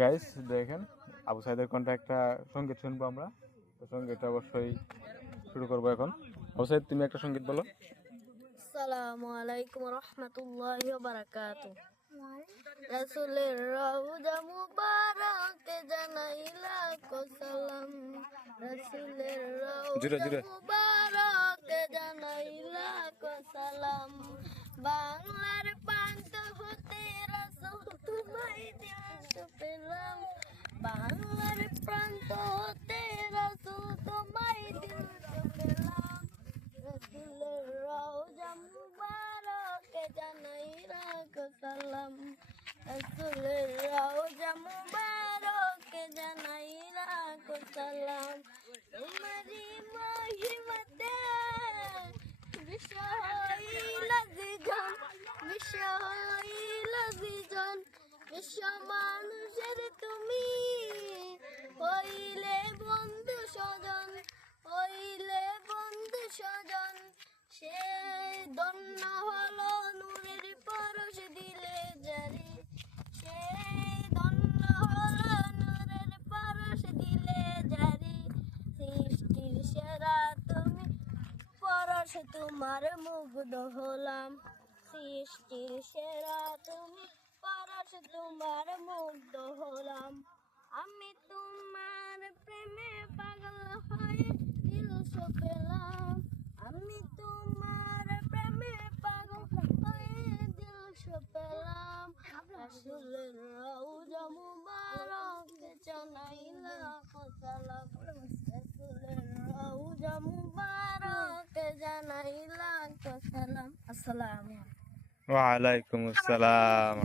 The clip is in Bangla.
গাইস দেখেন আবু সাইদের কণ্ঠে একটা সংগীত শুনব আমরা। তো সঙ্গীতটা অবশ্যই শুরু করব এখন। আবু সাইদ তুমি একটা সংগীত বলো। আসসালামু আলাইকুম রহমতুল্লাহি বারাকাতু। রাসূলের রওজা মুবারকে জানাই লাখো সালাম। রাসূলের রওজা বাংলার প্রান্ত হতে রাসূল তোমায় দিল পেলাম রসুলের রওজা মুবারকে জানাই রাখ সালাম। রসুলের রওজা মুবারকে জানাই রাখ সালাম। তোমারি পরশ তোমার মুগ্ধ হলাম। সৃষ্টির সেরা তুমি, পরশ তোমার মুগ্ধ হলাম। আমি তোমার প্রেমে পাগল হয়ে দিল পেলাম আমি তোমার প্রেমে পাগল হয়ে দিল পেলাম রাসূলের জানাইলা সালাম আসসালামু আলাইকুম ওয়ালাইকুম আসসালাম